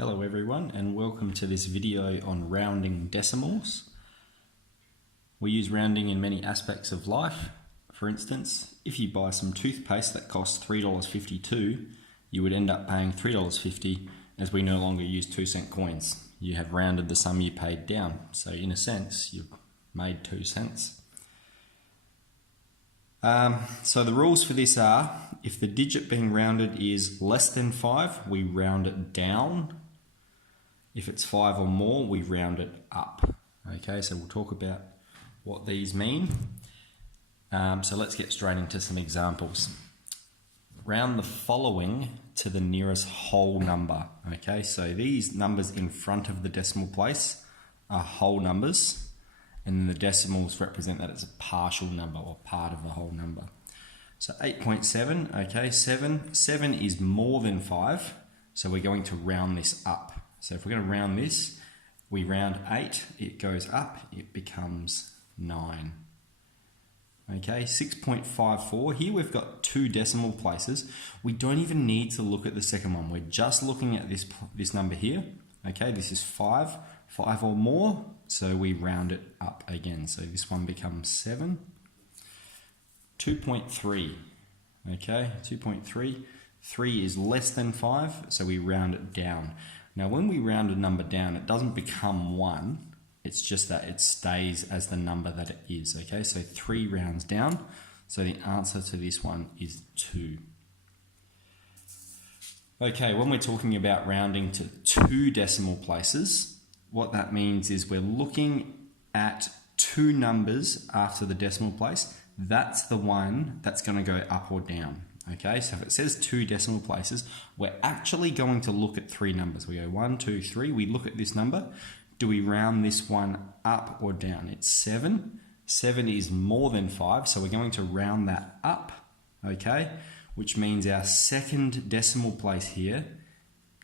Hello everyone and welcome to this video on rounding decimals. We use rounding in many aspects of life. For instance, if you buy some toothpaste that costs $3.52, you would end up paying $3.50 as we no longer use 2-cent coins. You have rounded the sum you paid down, so in a sense you've made 2 cents. So the rules for this are, if the digit being rounded is less than 5, we round it down. If it's 5 or more, we round it up. Okay, so we'll talk about what these mean. So let's get straight into some examples. Round the following to the nearest whole number. Okay, so these numbers in front of the decimal place are whole numbers, and the decimals represent that it's a partial number or part of the whole number. So 8.7, okay, 7 is more than 5, so we're going to round this up. So if we're going to round this, we round 8, it goes up, it becomes 9. Okay, 6.54, here we've got 2 decimal places. We don't even need to look at the second one, we're just looking at this number here. Okay, this is 5 or more, so we round it up again. So this one becomes 7. 2.3, okay, 2.3, 3 is less than 5, so we round it down. Now when we round a number down, it doesn't become 1, it's just that it stays as the number that it is, okay? So 3 rounds down, so the answer to this one is 2. Okay, when we're talking about rounding to 2 decimal places, what that means is we're looking at 2 numbers after the decimal place. That's the one that's going to go up or down. Okay, so if it says 2 decimal places, we're actually going to look at 3 numbers. We go 1, 2, 3, we look at this number. Do we round this one up or down? It's 7. 7 is more than 5, so we're going to round that up, okay? Which means our second decimal place here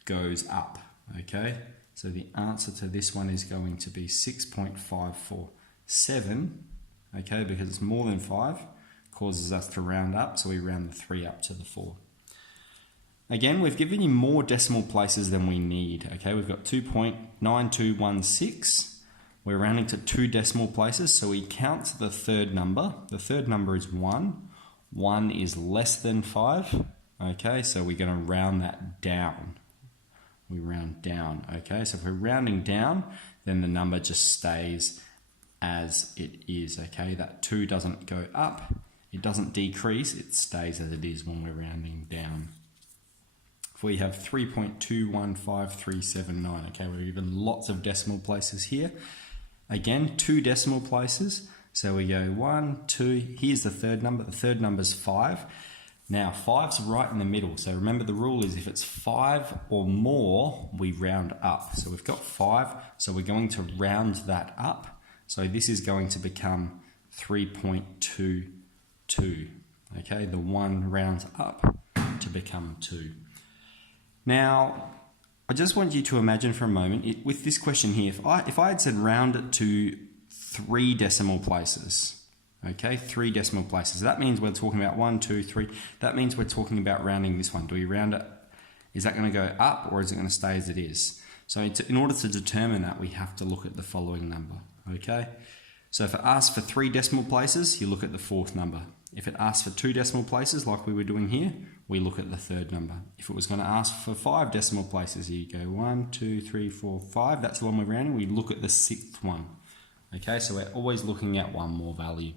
goes up, okay? So the answer to this one is going to be 6.547, okay, because it's more than 5. Causes us to round up, so we round the 3 up to the 4. Again, we've given you more decimal places than we need. Okay, we've got 2.9216. We're rounding to 2 decimal places, so we count the third number. The third number is 1. 1 is less than 5. Okay, so we're going to round that down. We round down. Okay, so if we're rounding down, then the number just stays as it is. Okay, that 2 doesn't go up. It doesn't decrease, it stays as it is when we're rounding down. If we have 3.215379, okay, we're given lots of decimal places here. Again, 2 decimal places. So we go 1, 2, here's the third number. The third number is 5. Now, 5's right in the middle. So remember the rule is if it's 5 or more, we round up. So we've got 5, so we're going to round that up. So this is going to become 3.22. Okay, the 1 rounds up to become 2. Now, I just want you to imagine for a moment, with this question here, if I had said round it to 3 decimal places, okay, 3 decimal places, that means we're talking about 1, 2, 3, that means we're talking about rounding this one. Do we round it, is that going to go up or is it going to stay as it is? So in order to determine that, we have to look at the following number, okay? So if it asks for 3 decimal places, you look at the 4th number. If it asks for 2 decimal places, like we were doing here, we look at the 3rd number. If it was going to ask for 5 decimal places, you go 1, 2, 3, 4, 5. That's the one we're rounding. We look at the 6th one. Okay, so we're always looking at one more value.